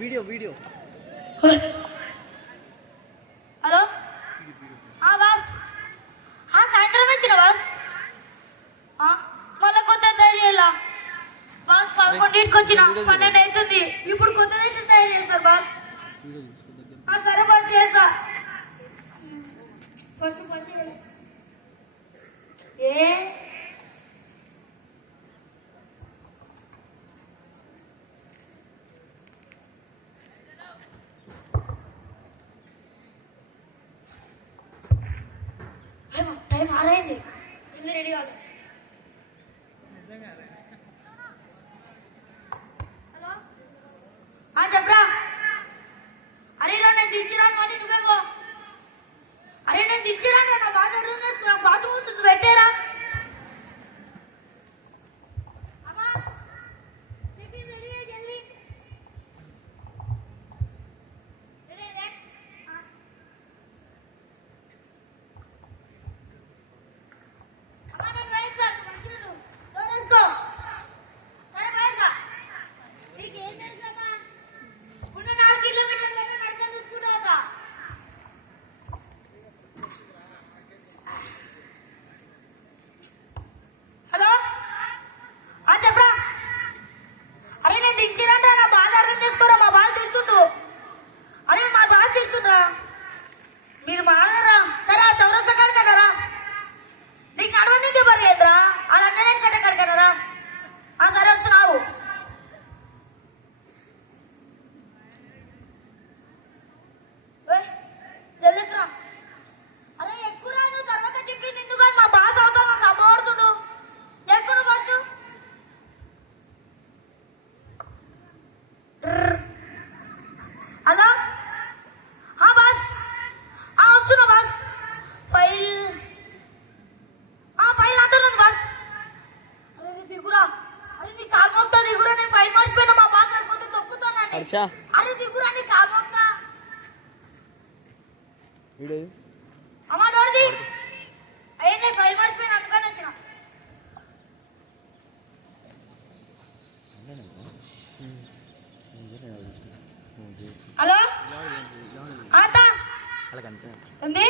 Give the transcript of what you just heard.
video video hello boss సాయంత్రం వచ్చిన boss మళ్ళీ కొత్త తయారు చేయాలా బాస్ 11కి వచ్చిన 12 అవుతుంది ఇప్పుడు కొత్త తయారు చేస్తారు బాస్ సరే బాస్ చేస్తా ఫస్ట్ ఏ టైం ఆరైంది జల్దీ రెడీ కావాలి హలో చెప్పరా అరే నేను దించిరాను అని నువ్వేమో అరే నేను దించిరాను నా బాధ అర్థం చేసుకున్నా బాత్రూమ్ వస్తుంది పెట్టారా అమ్మా టిఫిన్ రెడీ అయ్యి జల్దీ మీరు మానరా సరే ఆ చౌరస్తా కడకనరా నీకు నడవనికే బర్లేదురా ఆ రంజనేని కట్ట కడకనరా సరే వస్తున్నావు జల్దిరా అరే ఎక్కురా నువ్వు తర్వాత టిఫిన్ ఎందుకు మా బాస్ అవుతాను సంబోడుతుడు ఎక్కువ ఫస్ట్ హలో బాస్ వస్తున్నా బాస్ ఫైల్ అంతా ఉంది బాస్ అరే దిగురా అరే నీ కాలు మోపుతా దిగురా నేను ఫైల్ మర్చిపోయినా మా బాస్ అనుకుంటూ తొక్కుతాను అరే దిగురా నీ కాలు మోపుతా అమ్మా డోర్ది అయ్యే నేను ఫైల్ మర్చిపోయినా అందుకని వచ్చిన హలో ఏంది